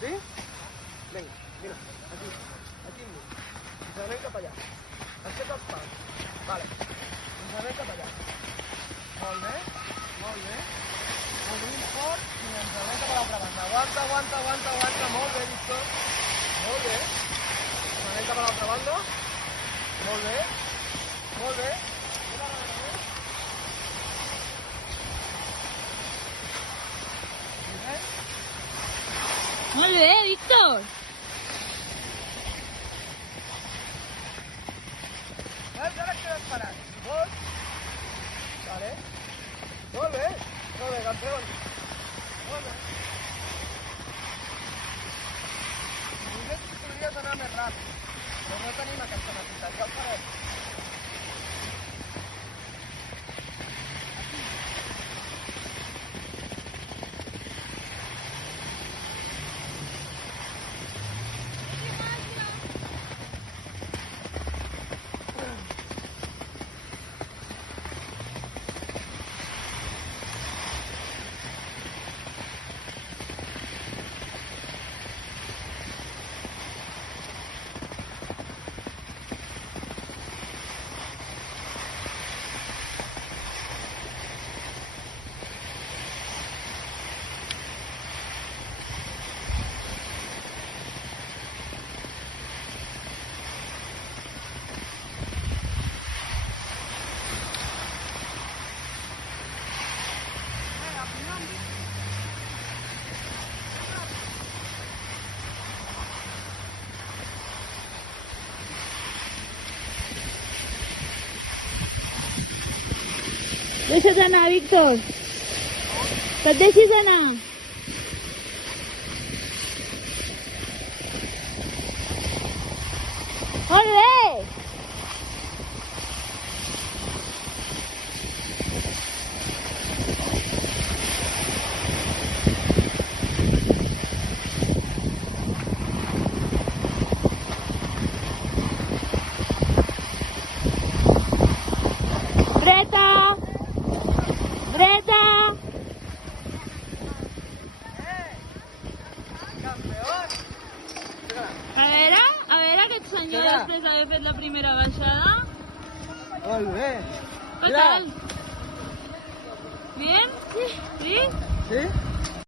¿Sí? Venga, mira, aquí, ens anem cap allà. Aixeca els pals. Vale, ens anem cap allà. Molt bé, molt bé. Obrim fort i ens anem cap a l'altra banda. Aguanta, aguanta, aguanta, aguanta. Molt bé, Víctor. Molt bé. Ens anem cap a l'altra banda. Molt bé, molt bé. Molt bé, Víctor. Veus, ara et quedes parat. Vols? Vale. Molt bé, campió. Molt bé. Si volguessis podries anar més ràpid, però no tenim aquesta necessitat, ja ho farem. Deixa't anar, Víctor. Que et deixis anar. Molt bé. Dreta. Dreta. A veure aquest senyor després d'haver fet la primera baixada. Molt bé. Què tal? Bien? Sí? Sí?